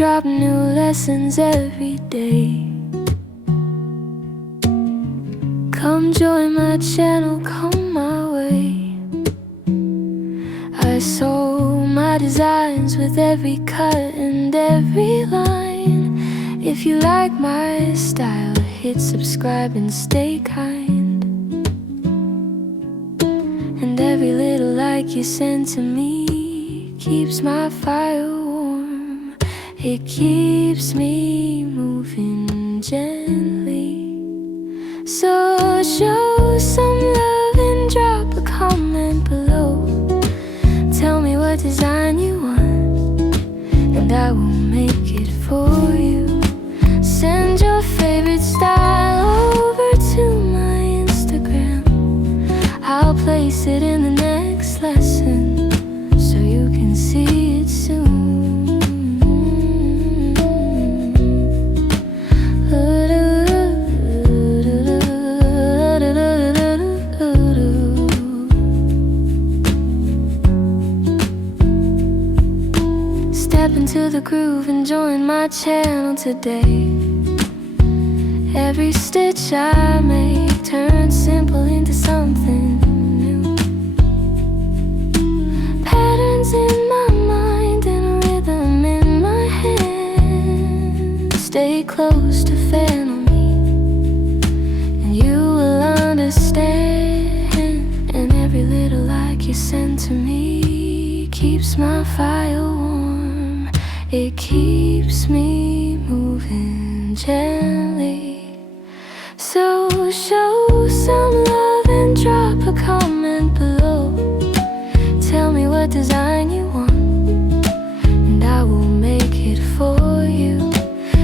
drop new lessons every day. Come join my channel, come my way. I sew my designs with every cut and every line. If you like my style, hit subscribe and stay kind. And every little like you send to me keeps my fire warm. It keeps me moving gently. So show some love and drop a comment below. Tell me what design you want, and I will make it for you. Send your favorite style over to my Instagram. I'll place it in the next lesson so you can see it soon. Step into the groove and join my channel today. Every stitch I make turns simple into something new. Patterns in my mind and a rhythm in my hand. Stay close to family and you will understand. And every little like you send to me keeps my fire warm. It keeps me moving gently. So show some love and drop a comment below. Tell me what design you want, and I will make it for you.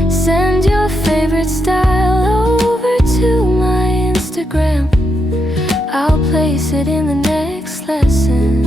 Send your favorite style over to my Instagram. I'll place it in the next lesson